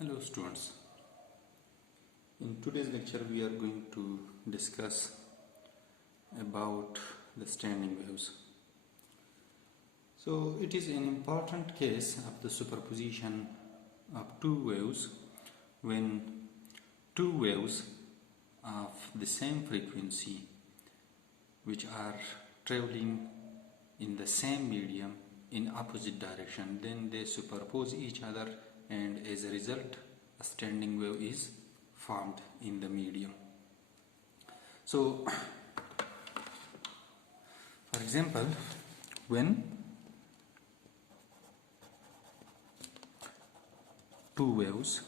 Hello students, in today's lecture we are going to discuss about the standing waves. So it is an important case of the superposition of two waves when two waves of the same frequency which are traveling in the same medium in opposite direction, then they superpose each other, and as a result a standing wave is formed in the medium. So for example, when two waves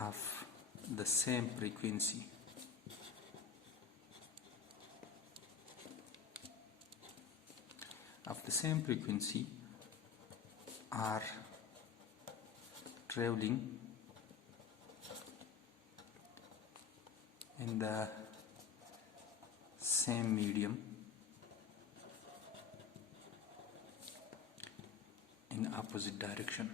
of the same frequency are traveling in the same medium in opposite direction,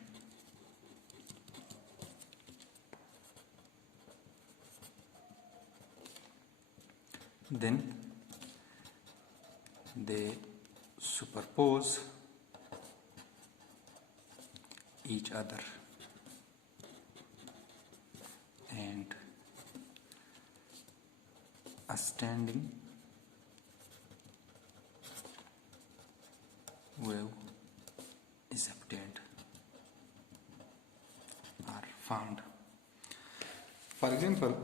then they superpose each other and a standing wave is obtained or found. For example,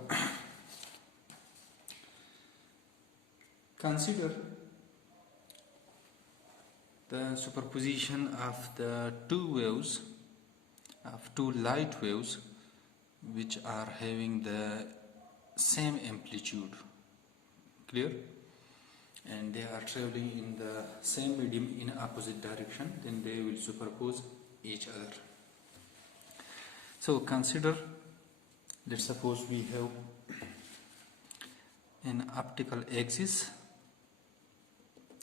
consider the superposition of the two waves, of two light waves which are having the same amplitude, clear, and they are traveling in the same medium in opposite direction, then they will superpose each other. So consider, let's suppose we have an optical axis,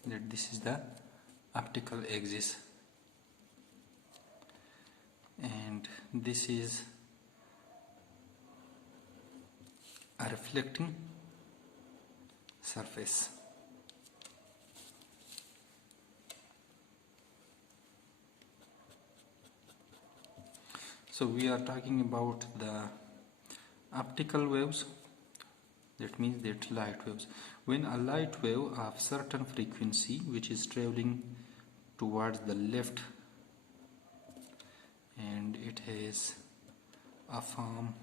that this is the optical axis and this is a reflecting surface. So we are talking about the optical waves, that means that light waves. When a light wave of certain frequency which is traveling towards the left and it has a form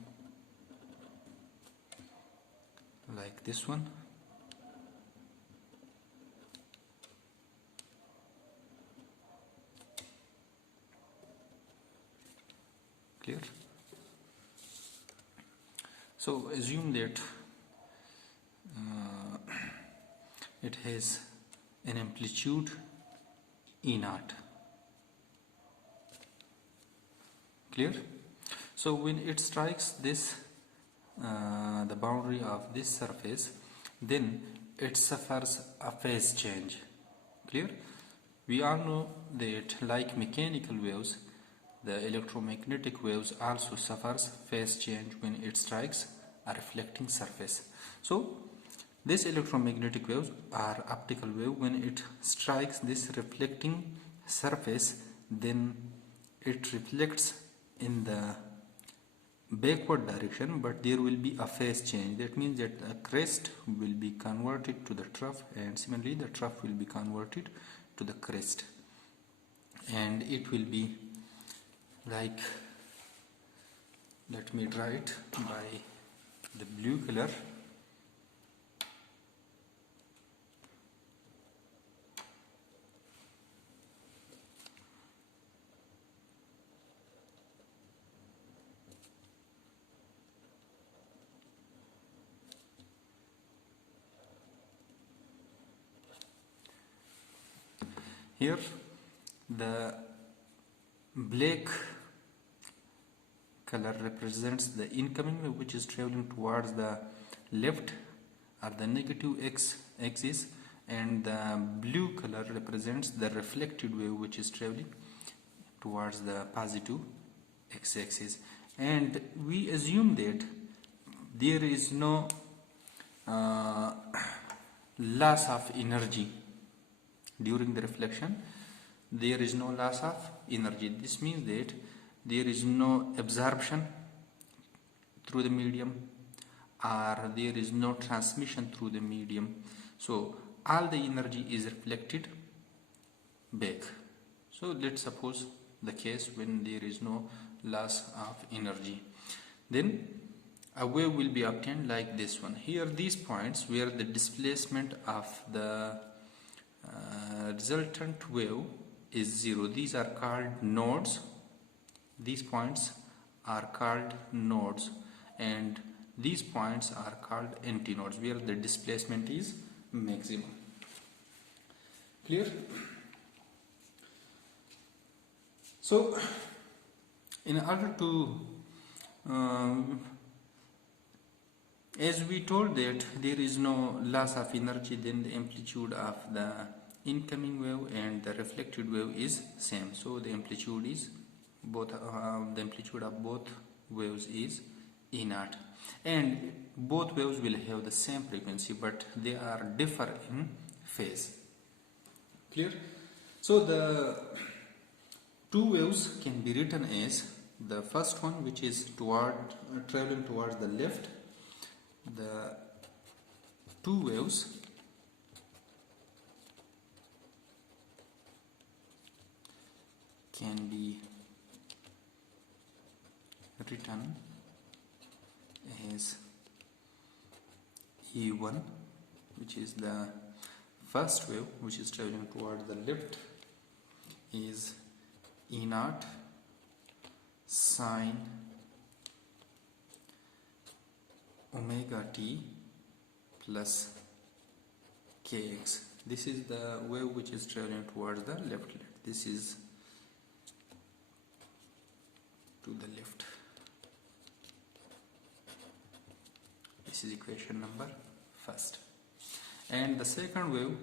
like this one, clear? So assume that it has an amplitude E0, clear? So when it strikes this the boundary of this surface, then it suffers a phase change, clear? We all know that like mechanical waves, the electromagnetic waves also suffers phase change when it strikes a reflecting surface. So this electromagnetic waves are optical wave. When it strikes this reflecting surface, then it reflects in the backward direction, but there will be a phase change. That means that the crest will be converted to the trough, and similarly the trough will be converted to the crest, and it will be like, let me draw it by the blue color. Here the black color represents the incoming wave which is traveling towards the left or the negative x-axis, and the blue color represents the reflected wave which is traveling towards the positive x-axis, and we assume that there is no uh, loss of energy during the reflection. There is no loss of energy. This means that there is no absorption through the medium, or there is no transmission through the medium. So all the energy is reflected back. So let's suppose the case when there is no loss of energy. Then a wave will be obtained like this one. Here these points where the displacement of the resultant wave is zero. These are called nodes. These points are called nodes, and these points are called antinodes where the displacement is maximum. Clear? So in order to as we told that there is no loss of energy, then the amplitude of the incoming wave and the reflected wave is same. So the amplitude is the amplitude of both waves is E naught, and both waves will have the same frequency, but they are differ in phase. Clear? So the two waves can be written as the first one, which is traveling towards the left. The two waves can be written as E1, which is the first wave which is traveling towards the left, is E naught sine omega t plus kx. This is the wave which is traveling towards the left. This is to the left. This is equation number first. And the second wave,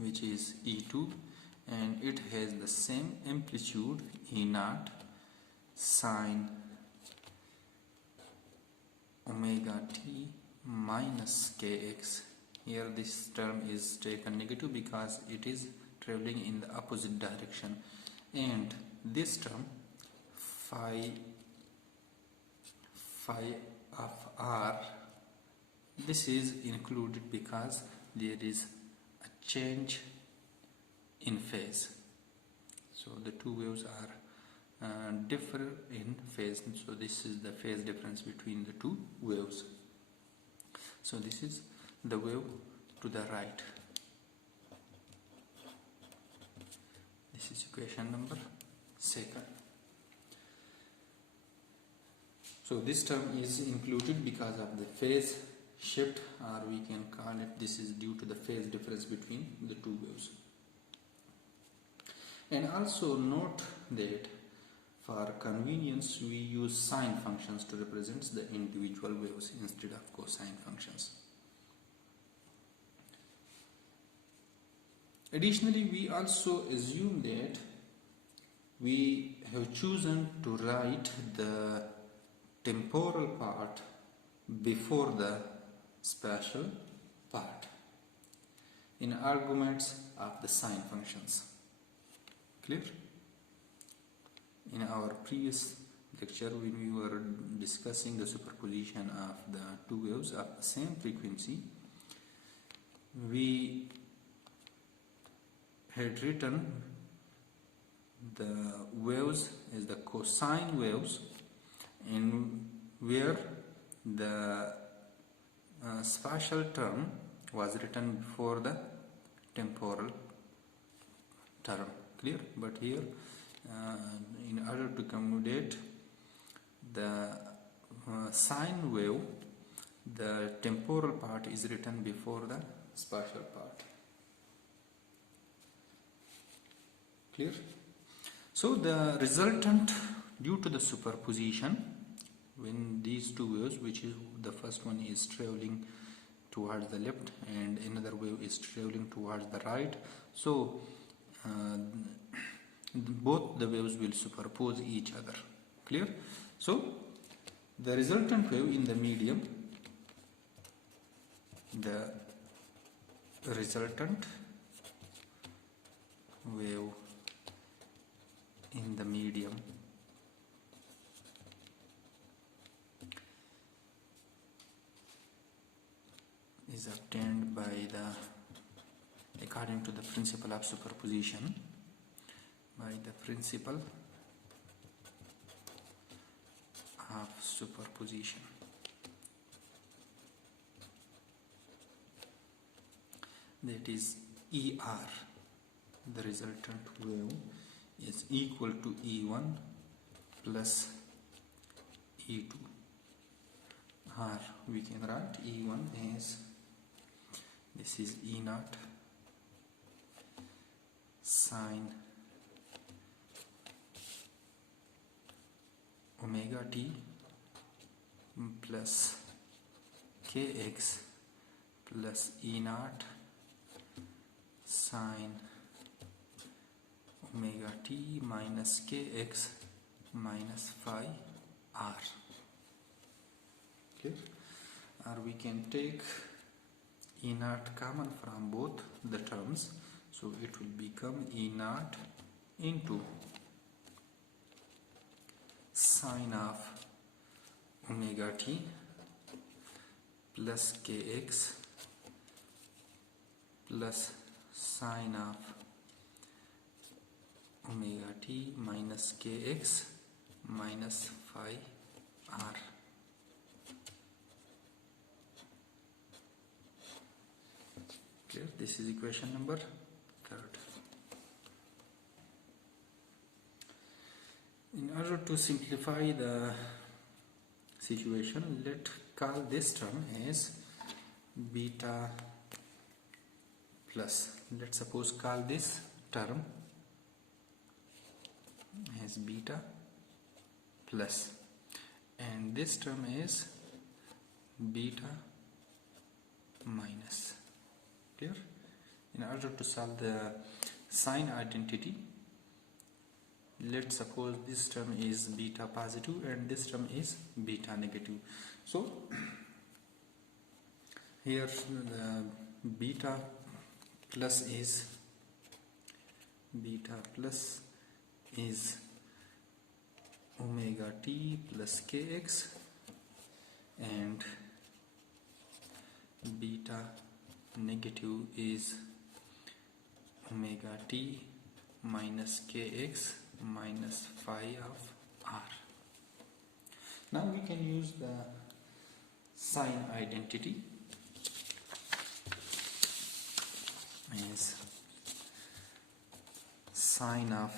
which is E2, and it has the same amplitude, E naught sine omega t minus kx. Here this term is taken negative because it is traveling in the opposite direction, and this term phi of r, this is included because there is a change in phase. So the two waves are differ in phase, so this is the phase difference between the two waves. So this is the wave to the right. This is equation number second. So this term is included because of the phase shift, or we can call it this is due to the phase difference between the two waves. And also note that for convenience we use sine functions to represent the individual waves instead of cosine functions. Additionally, we also assume that we have chosen to write the temporal part before the spatial part in arguments of the sine functions. Clear? In our previous lecture, when we were discussing the superposition of the two waves of the same frequency, we had written the waves as the cosine waves, and where the spatial term was written before the temporal term. Clear? But here in order to accommodate the sine wave, the temporal part is written before the spatial part. Clear? So the resultant due to the superposition, when these two waves, which is the first one is traveling towards the left and another wave is traveling towards the right, so both the waves will superpose each other. Clear? So the resultant wave in the medium, the resultant wave in the medium is obtained by according to the principle of superposition, by the principle of superposition. That is ER, the resultant wave, is equal to E1 plus E2, or we can write E1 as, this is E0 sine omega t plus kx plus E0 sine omega t minus kx minus phi r. Okay? Or we can take E0 common from both the terms, so it will become E0 into sine of omega t plus kx plus sine of omega t minus kx minus phi r. Clear? This is equation number 3rd. In order to simplify the situation, let's call this term as beta plus. Let's suppose call this term as beta plus, and this term is beta minus. Clear? In order to solve the sign identity, let's suppose this term is beta positive and this term is beta negative. So here the beta plus is omega t plus kx, and beta negative is omega t minus kx minus phi of r. Now we can use the sign identity as sine of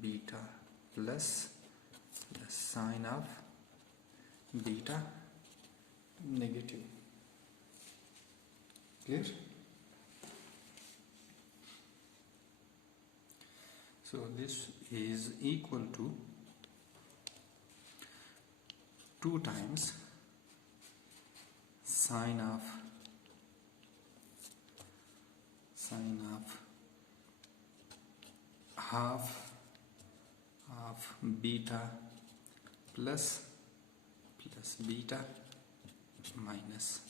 beta plus sine of beta negative. Clear? So this is equal to 2 times sine of half of beta plus beta minus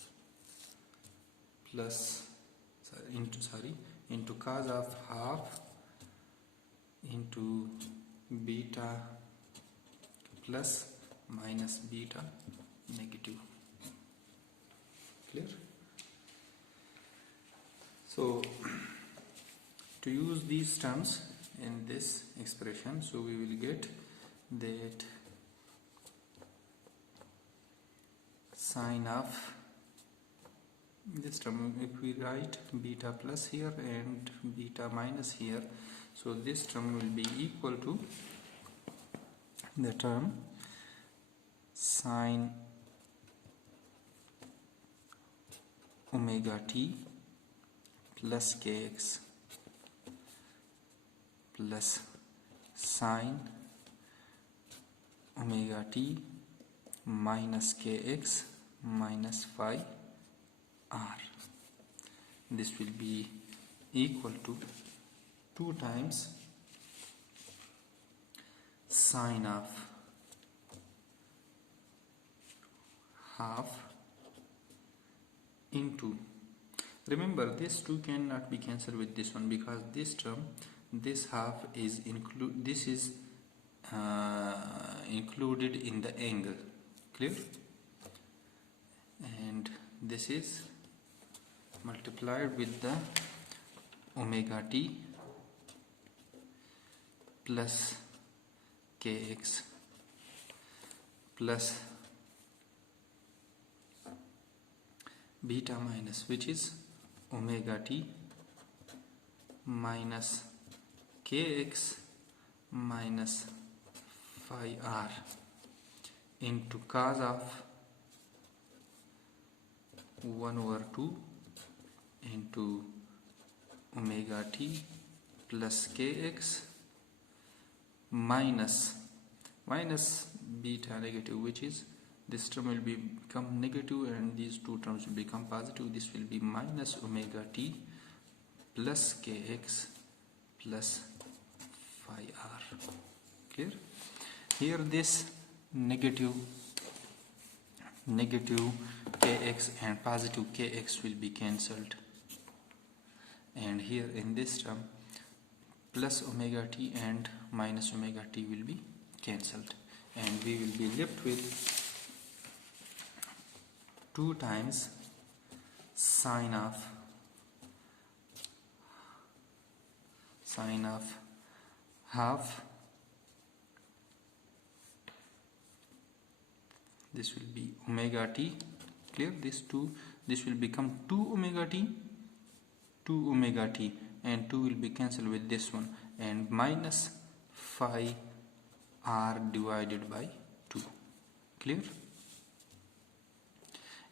into cos of half into beta plus minus beta negative. Clear? So to use these terms in this expression, so we will get that sine of this term, if we write beta plus here and beta minus here, so this term will be equal to the term sine omega t plus kx plus sine omega t minus kx minus phi r. this will be equal to 2 times sine of half into, remember this 2 cannot be cancelled with this one because this term, this half is included in the angle, clear, and this is multiplied with the omega t plus kx plus beta minus, which is omega t minus kx minus phi r into cos of 1 over 2 into omega t plus kx minus beta negative, which is this term will become negative and these two terms will become positive. This will be minus omega t plus kx plus phi r. Clear? Here this negative kx and positive kx will be cancelled, and here in this term plus omega t and minus omega t will be cancelled, and we will be left with 2 times sine of half, this will be omega t, clear, this will become 2 omega t, and 2 will be cancelled with this one, and minus phi r divided by 2, clear.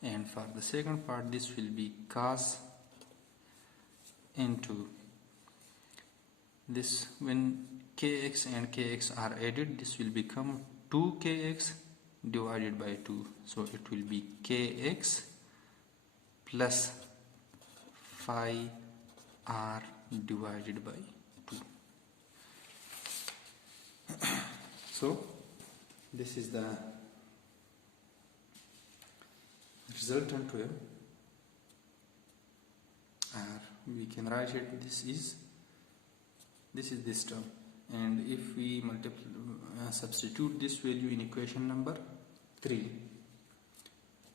And for the second part, this will be cos into this, when kx and kx are added, this will become 2kx divided by 2, so it will be kx plus phi r divided by 2. So this is the resultant wave, we can write it, this is this term, and if we substitute this value in equation number 3,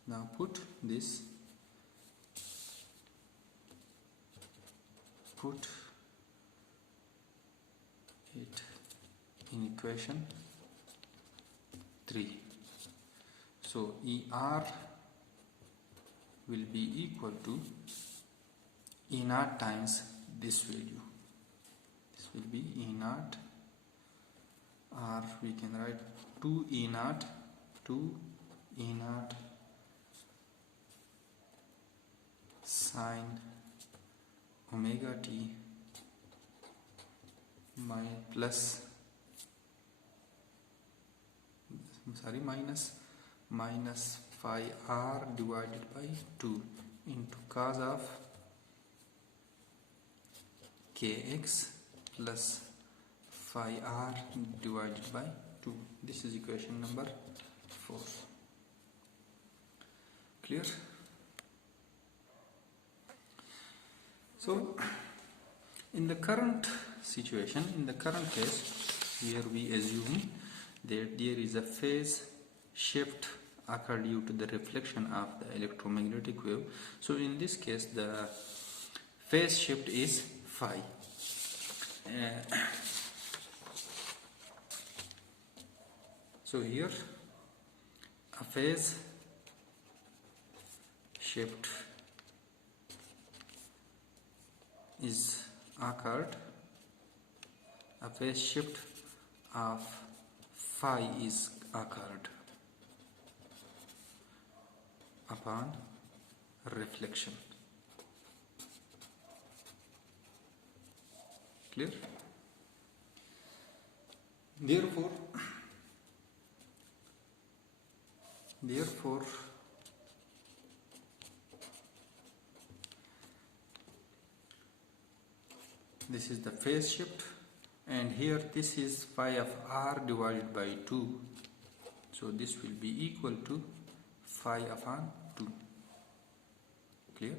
now put it in equation 3, so ER will be equal to E naught times this value. This will be E naught, or we can write 2 E naught sine omega t minus phi r divided by 2 into cos of kx plus phi r divided by 2. This is equation number 4. Clear? So in the current situation, in the current case, here we assume that there is a phase shift occurred due to the reflection of the electromagnetic wave. So in this case, the phase shift is phi. So here a phase shift is occurred, a phase shift of phi is occurred upon reflection. Clear? Therefore this is the phase shift, and here this is phi of r divided by 2, so this will be equal to phi upon 2. Clear?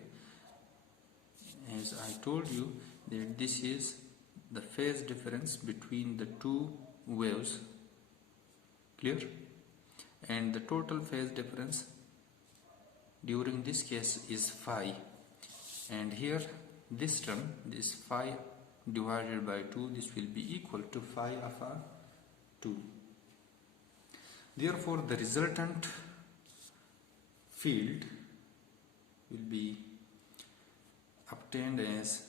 As I told you that this is the phase difference between the two waves. Clear? And the total phase difference during this case is phi, and here this term, this phi divided by 2, this will be equal to phi upon 2. Therefore the resultant field will be obtained as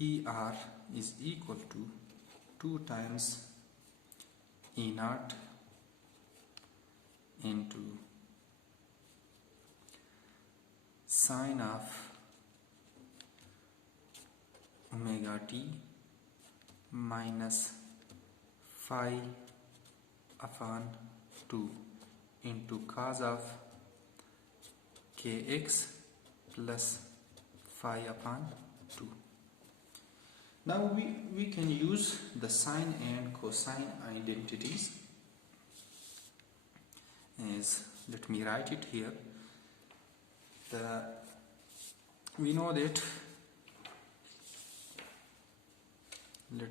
ER is equal to 2 times E naught into sine of omega t minus phi upon 2 into cos of kx plus phi upon 2. Now we can use the sine and cosine identities, as let me write it here. We know that,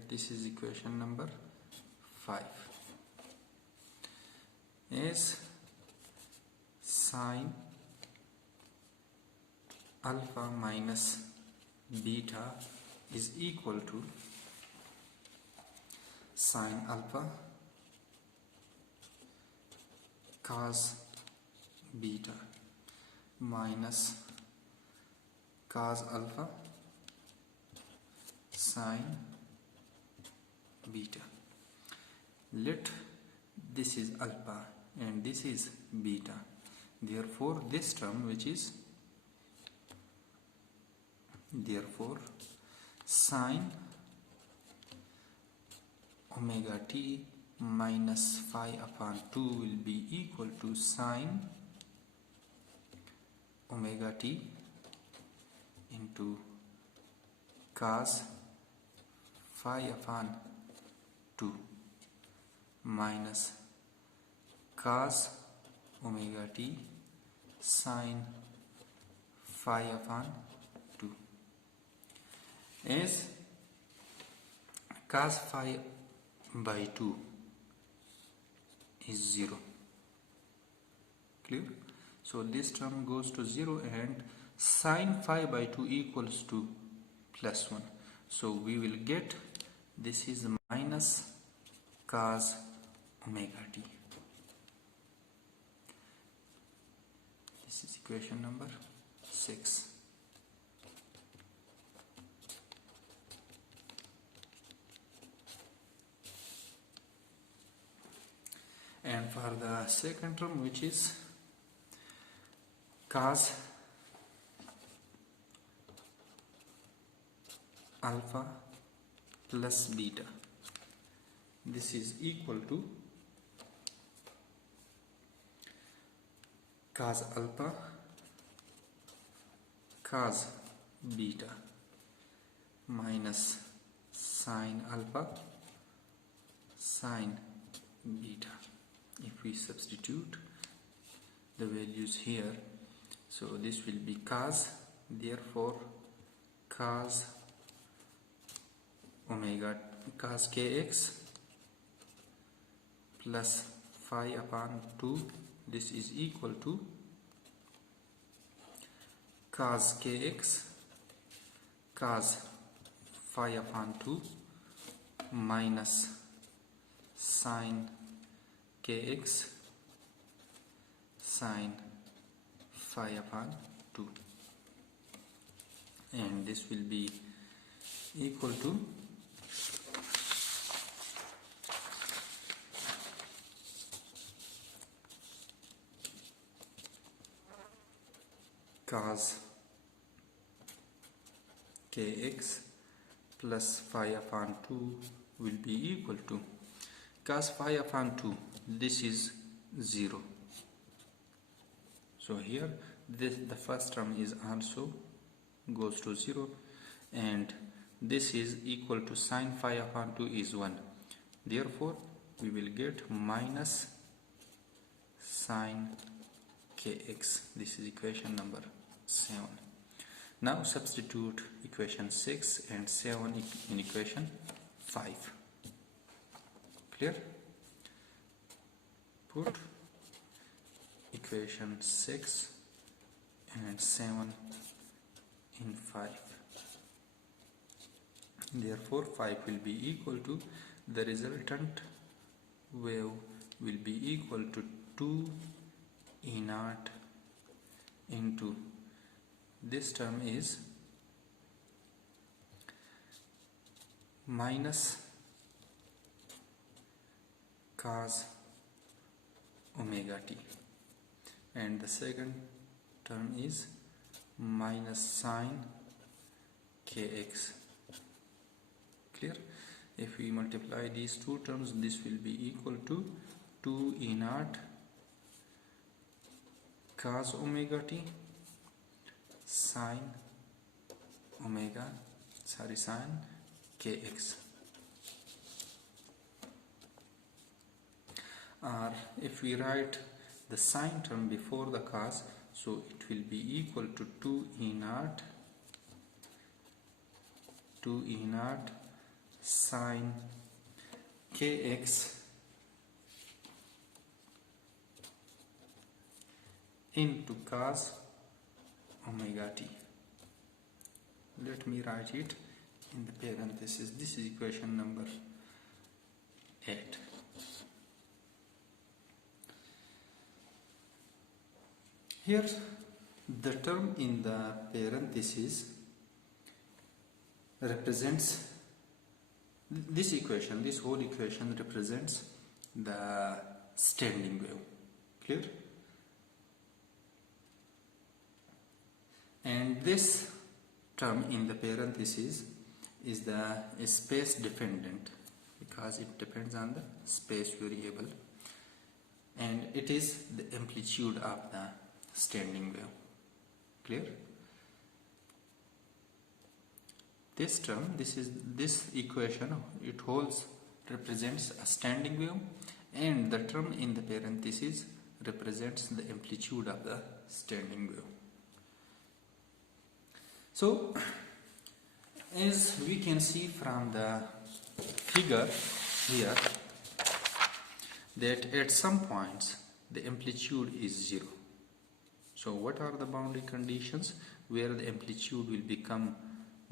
this is equation number 5, as sine alpha minus beta is equal to sine alpha cos beta minus cos alpha sine beta. Let this is alpha and this is beta, therefore this term, which is sine omega t minus phi upon 2 will be equal to sine omega t into cos phi upon 2 minus cos omega t sine phi upon 2, as cos phi by 2 is 0. Clear? So this term goes to 0 and sine phi by 2 equals to plus 1. So we will get, this is minus cos omega t. This is equation number 6. And for the second term, which is cos alpha plus beta, this is equal to cos alpha cos beta minus sine alpha sine beta. If we substitute the values here, so this will be cos, therefore cos kx plus phi upon 2, this is equal to cos kx cos phi upon 2 minus sine kx sine phi upon 2, and this will be equal to cos kx plus phi upon 2 will be equal to cos phi upon 2, this is 0. So here the first term is also goes to 0, and this is equal to sine phi upon 2 is 1. Therefore we will get minus sine kx. This is equation number 7. Now substitute equation 6 and 7 in equation 5. Clear? Put equation 6 and 7 in 5. Therefore 5 will be equal to, the resultant wave will be equal to 2 E naught into, this term is minus cos omega t, and the second term is minus sine kx. Clear? If we multiply these two terms, this will be equal to 2 E naught cos omega t sine kx. Or if we write the sine term before the cos, so it will be equal to 2 E naught sine kx into cos omega t. Let me write it in the parenthesis. This is equation number 8. Here the term in the parenthesis represents this equation. This whole equation represents the standing wave. Clear? And this term in the parenthesis is the space dependent, because it depends on the space variable, and it is the amplitude of the standing wave. Clear? This term, this equation, it holds, represents a standing wave, and the term in the parenthesis represents the amplitude of the standing wave. So as we can see from the figure here, that at some points the amplitude is 0. So what are the boundary conditions where the amplitude will become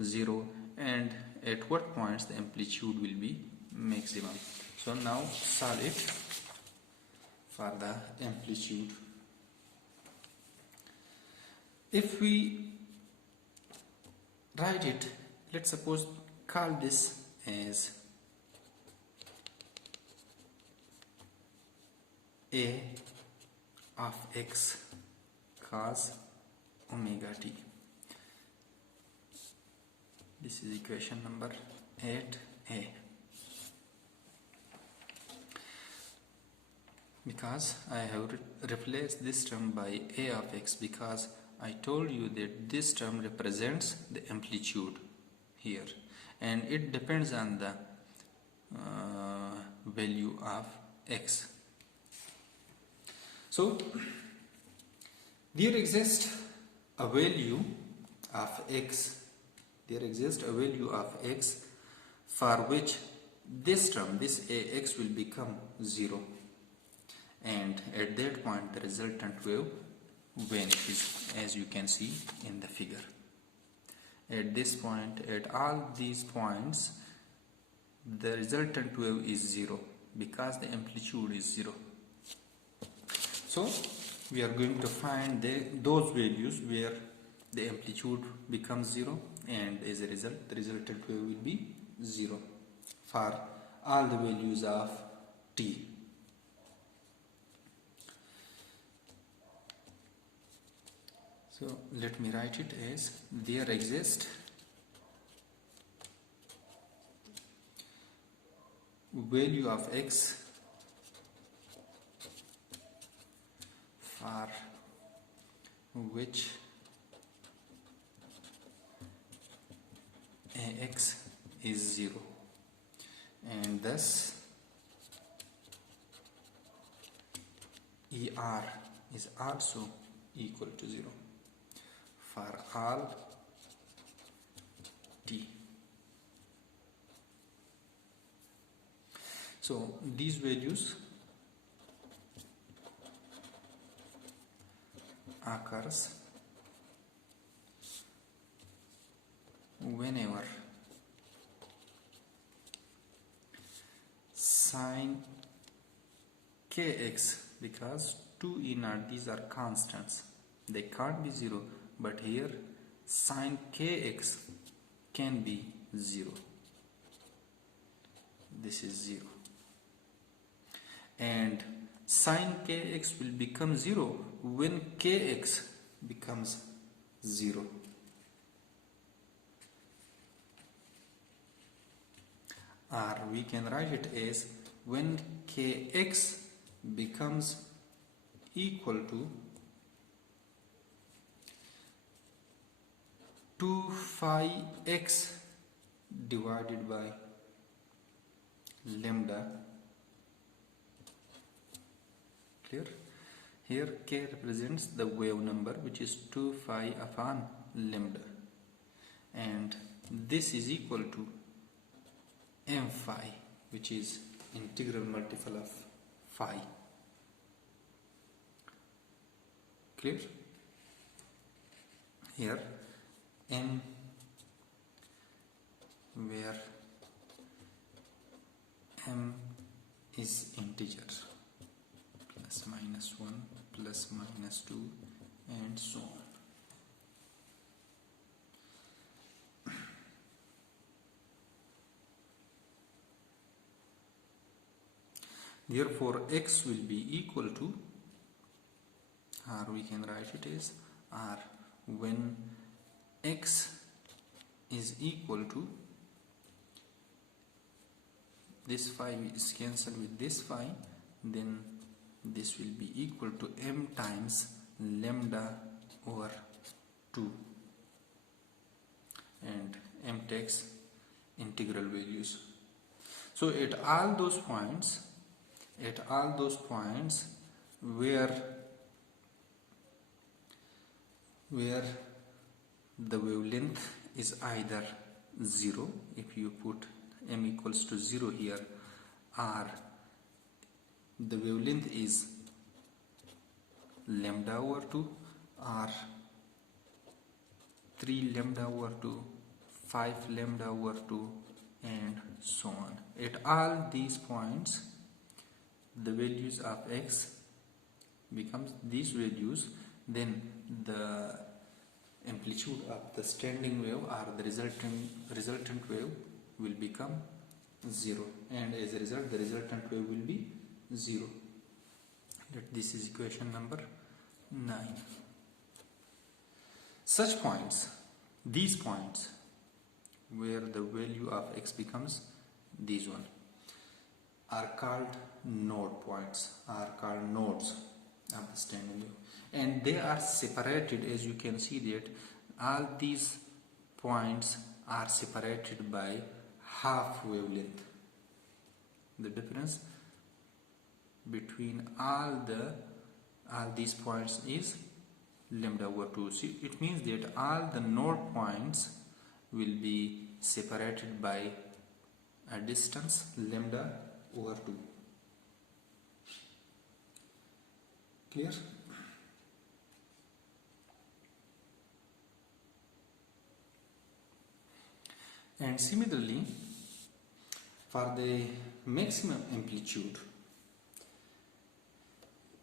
0, and at what points the amplitude will be maximum? So now solve it for the amplitude. If we write it, let's suppose call this as A of x cos omega t. This is equation number 8a. Because I have replaced this term by A of x, because I told you that this term represents the amplitude here, and it depends on the value of x. So there exists a value of x. There exists a value of x for which this term, this ax, will become 0, and at that point the resultant wave vanishes, as you can see in the figure. At this point, at all these points, the resultant wave is 0, because the amplitude is 0. So we are going to find those values where the amplitude becomes 0, and as a result the resultant wave will be 0 for all the values of t. So let me write it as, there exists value of x for which kx is 0, and thus ER is also equal to 0 for all t. So these values occurs whenever sine kx, because 2 e naught, these are constants, they can't be 0, but here sine kx can be 0. This is 0, and sine kx will become 0 when kx becomes 0. Or we can write it as when kx becomes equal to 2 phi x divided by lambda. Clear? Here k represents the wave number, which is 2 phi upon lambda, and this is equal to m phi, which is integral multiple of phi. Clear? Here m, where m is integer, plus minus 1, plus minus 2, and so on. Therefore x will be equal to, or we can write it as r, when x is equal to, this phi is cancelled with this phi, then this will be equal to m times lambda over 2, and m takes integral values. So at all those points where the wavelength is either 0, if you put m equals to 0 here, or the wavelength is lambda over 2, or 3 lambda over 2, 5 lambda over 2, and so on. At all these points, the values of x becomes these values, then the amplitude of the standing wave or the resultant wave will become 0, and as a result the resultant wave will be 0. This is equation number 9. Such points, these points where the value of x becomes these one, are called node points, are called nodes of the standing wave, and they are separated, as you can see that all these points are separated by half wavelength. The difference between all these points is lambda over 2. See, it means that all the node points will be separated by a distance lambda over 2. Clear? And similarly, for the maximum amplitude,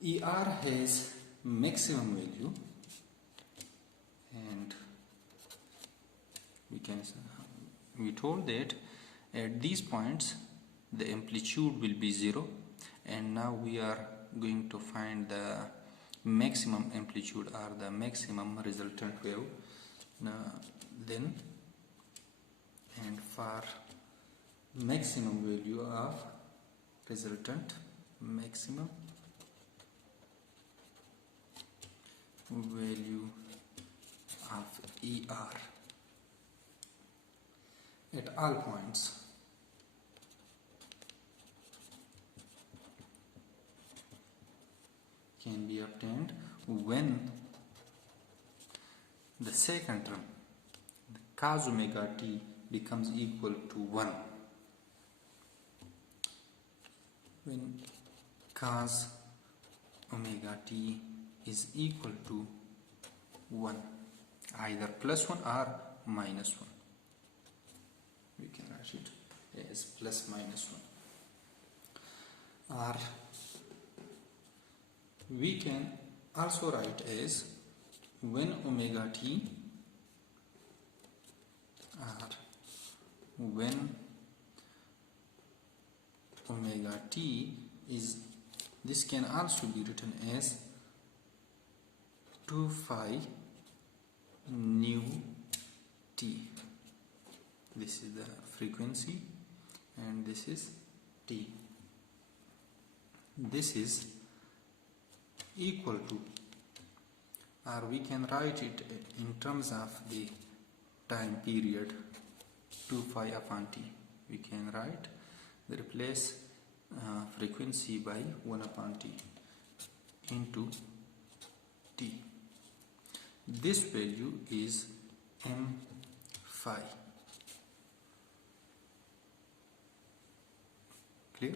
ER has maximum value, and we told that at these points the amplitude will be 0, and now we are going to find the maximum amplitude or the maximum resultant wave. Then, and for maximum value of resultant, maximum value of ER, all points. Can be obtained when the second term, the cos omega t, becomes equal to 1. When cos omega t is equal to 1, either plus 1 or minus 1. We can write it as plus minus 1. Or we can also write as when omega t, or when omega t is, this can also be written as 2 phi nu t. This is the frequency and this is t. This is equal to, or we can write it in terms of the time period, 2 phi upon t. We can write, replace frequency by 1 upon t into t. This value is m phi. Clear?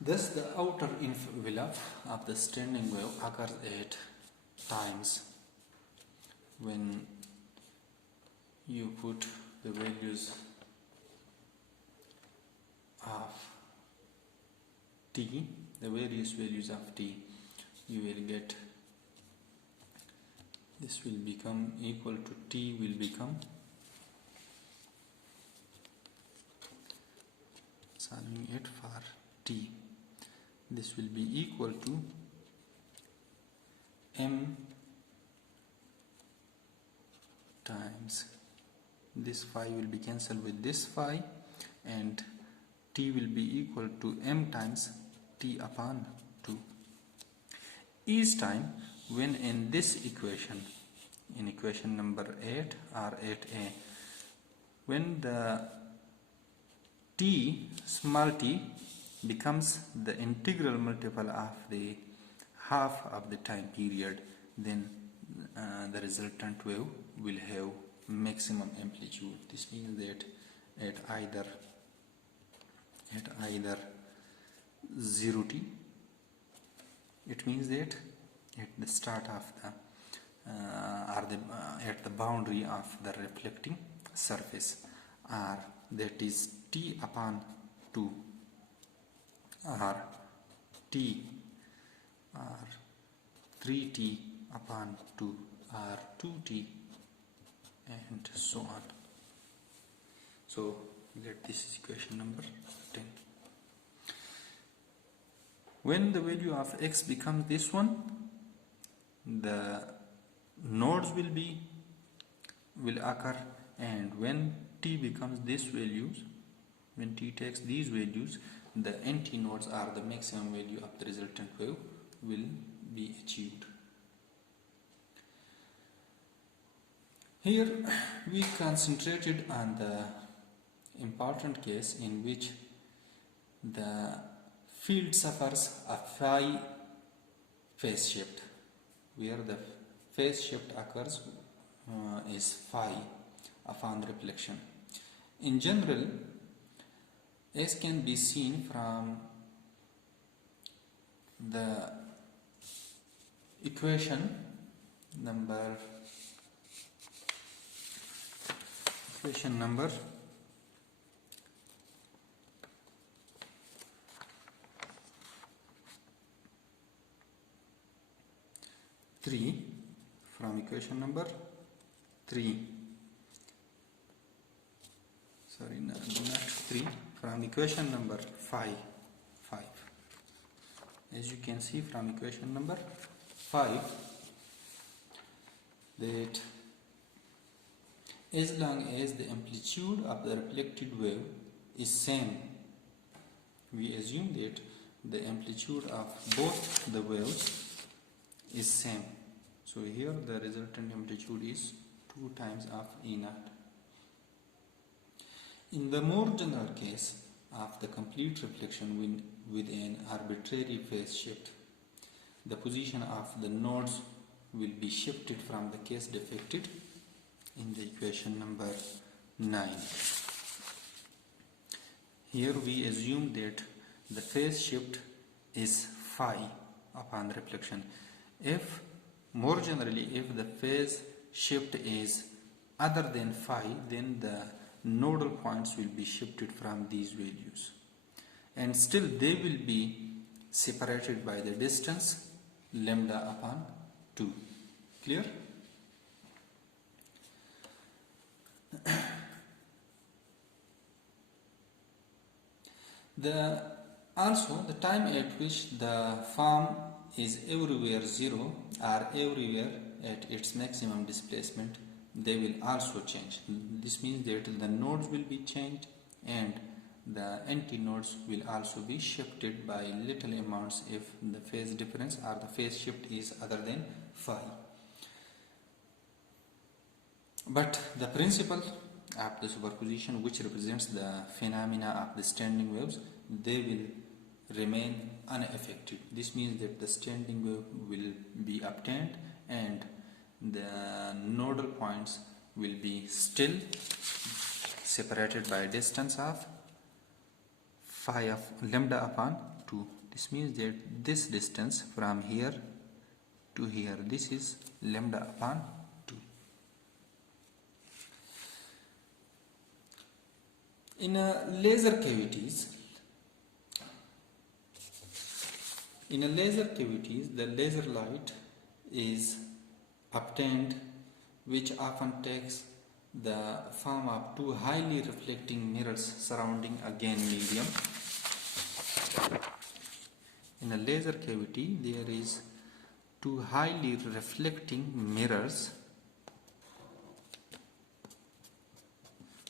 Thus, the outer envelope of the standing wave occurs at times when you put the values of t, the various values of t, you will get, this will become equal to, t will become, solving it for t, this will be equal to m times this phi will be cancelled with this phi, and t will be equal to m times t upon 2. Each time when in this equation, in equation number 8 or 8a, when the t, small t, becomes the integral multiple of the half of the time period, then the resultant wave will have maximum amplitude. This means that at either 0 t, it means that at the start of the at the boundary of the reflecting surface, or that is t upon 2, or t, or 3t upon 2, or 2t, and so on. So get this is equation number 10. When the value of x becomes this one, the nodes will occur, and when t becomes this values, when t takes these values, the anti-nodes, or the maximum value of the resultant wave, will be achieved. Here we concentrated on the important case in which the field suffers a phi phase shift, where the phase shift occurs is phi upon reflection. In general, as can be seen from the equation number 3, from equation number 3, sorry, not 3, from equation number 5. As you can see from equation number 5, that as long as the amplitude of the reflected wave is same, we assume that the amplitude of both the waves is same. So here the resultant amplitude is 2 times of E naught. In the more general case of the complete reflection with an arbitrary phase shift, the position of the nodes will be shifted from the case depicted in the equation number 9. Here we assume that the phase shift is phi upon the reflection. If more generally, if the phase shift is other than phi, then the nodal points will be shifted from these values, and still they will be separated by the distance lambda upon 2. Clear? Also the time at which the form is everywhere 0 or everywhere at its maximum displacement, they will also change. This means that the nodes will be changed and the antinodes will also be shifted by little amounts if the phase difference or the phase shift is other than phi. But the principle of the superposition, which represents the phenomena of the standing waves, they will remain unaffected. This means that the standing wave will be obtained and the nodal points will be still separated by a distance of phi of lambda upon 2. This means that this distance from here to here, this is lambda upon 2. In laser cavities, the laser light is obtained, which often takes the form of two highly reflecting mirrors surrounding a gain medium. In a laser cavity, there is two highly reflecting mirrors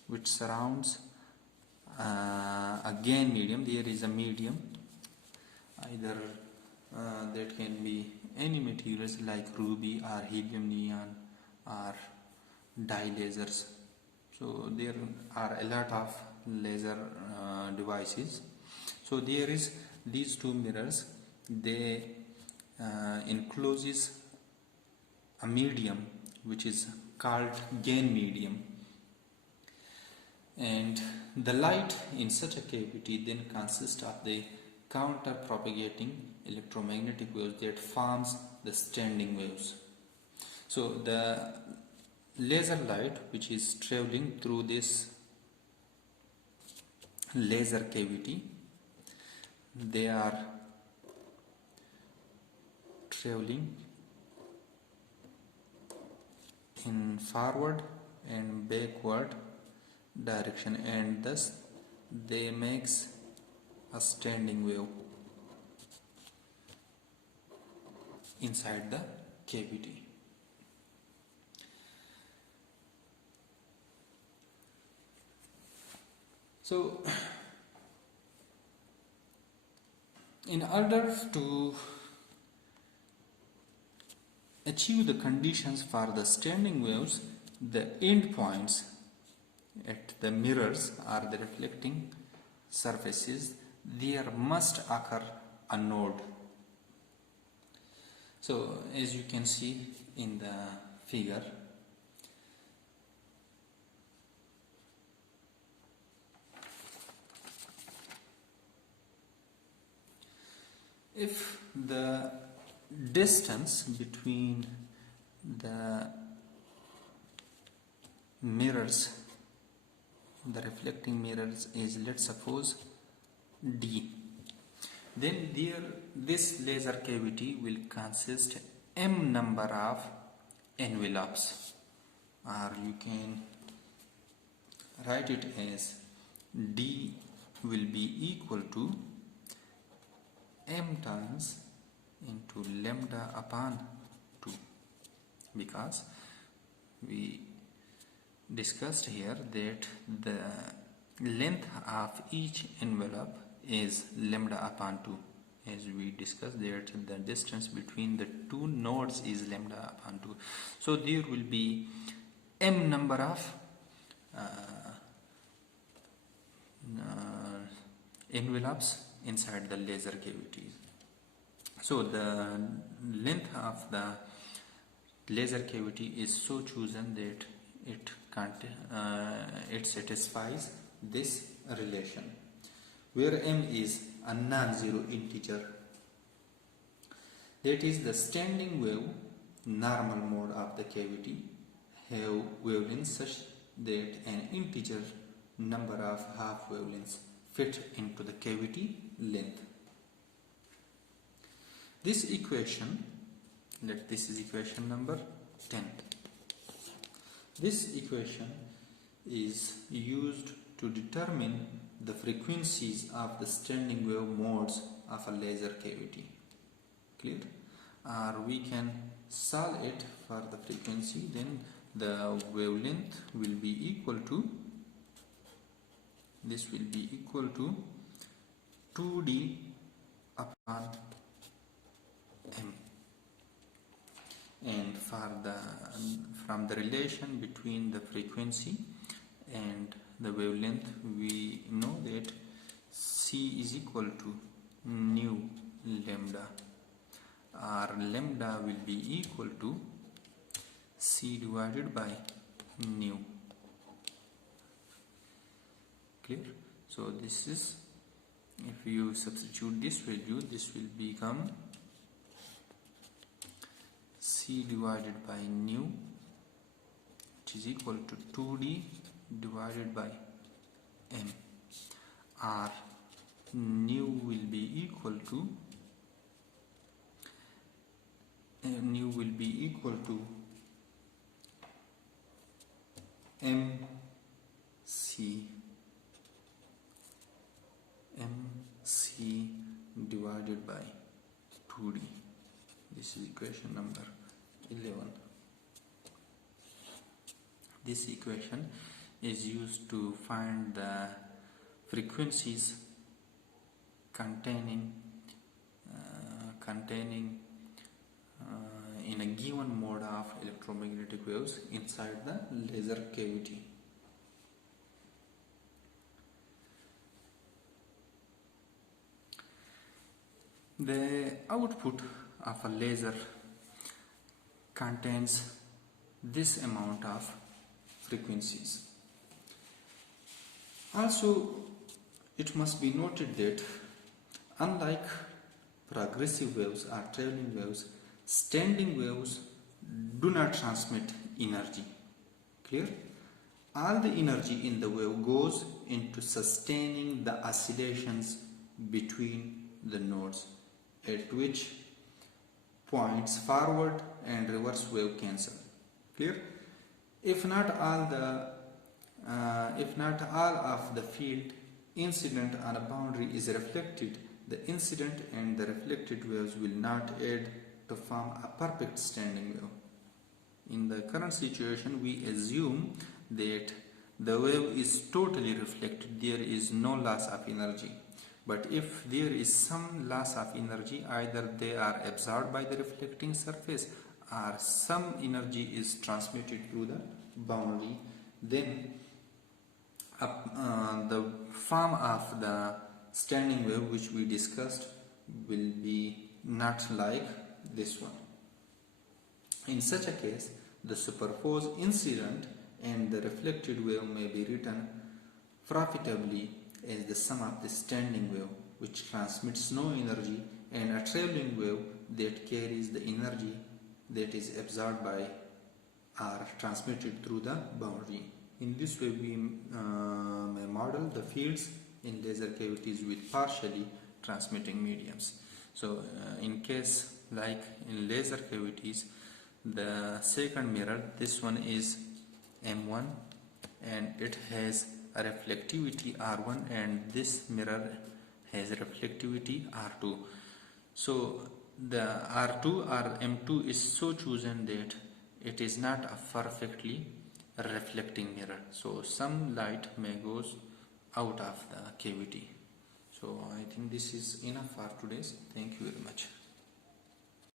which surrounds a gain medium. There is a medium, either that can be any materials like ruby or helium neon or dye lasers. So there are a lot of laser devices. So there is these two mirrors, they encloses a medium which is called gain medium, and the light in such a cavity then consists of the counter propagating electromagnetic waves that forms the standing waves. So the laser light which is traveling through this laser cavity, they are traveling in forward and backward direction, and thus they makes a standing wave inside the cavity. So in order to achieve the conditions for the standing waves, the end points at the mirrors or the reflecting surfaces, there must occur a node. So as you can see in the figure, if the distance between the mirrors, the reflecting mirrors, is, let's suppose, D, then this laser cavity will consist m number of envelopes, or you can write it as D will be equal to m times into lambda upon 2, because we discussed here that the length of each envelope is lambda upon 2, as we discussed, that the distance between the two nodes is lambda upon 2. So there will be m number of envelopes inside the laser cavities. So the length of the laser cavity is so chosen that it satisfies this relation, where m is a non-zero integer. That is, the standing wave normal mode of the cavity have wavelengths such that an integer number of half wavelengths fit into the cavity length. This equation, this is equation number 10. This equation is used to determine the frequencies of the standing wave modes of a laser cavity. Clear? Or we can solve it for the frequency, then the wavelength will be equal to, this will be equal to 2d upon m. And from the relation between the frequency and the wavelength, we know that c is equal to nu lambda, or lambda will be equal to c divided by nu. Clear? So this is, if you substitute this value, this will become c divided by nu, which is equal to 2d divided by m, or nu will be equal to mc divided by 2d. This is equation number 11. This equation is used to find the frequencies containing in a given mode of electromagnetic waves inside the laser cavity. The output of a laser contains this amount of frequencies. Also, it must be noted that unlike progressive waves or traveling waves, standing waves do not transmit energy. Clear? All the energy in the wave goes into sustaining the oscillations between the nodes, at which points forward and reverse wave cancel. Clear? If not all of the field incident on a boundary is reflected, the incident and the reflected waves will not add to form a perfect standing wave. In the current situation, we assume that the wave is totally reflected. There is no loss of energy. But if there is some loss of energy, either they are absorbed by the reflecting surface or some energy is transmitted through the boundary, then the form of the standing wave which we discussed will be not like this one. In such a case, the superposed incident and the reflected wave may be written profitably as the sum of the standing wave, which transmits no energy, and a traveling wave that carries the energy that is absorbed by or transmitted through the boundary. In this way, we may model the fields in laser cavities with partially transmitting mediums. So, in case like in laser cavities, the second mirror, this one is M1 and it has a reflectivity R1, and this mirror has reflectivity R2. So the R2 or M2 is so chosen that it is not a perfectly reflecting mirror, so some light may goes out of the cavity. So I think this is enough for today's. Thank you very much.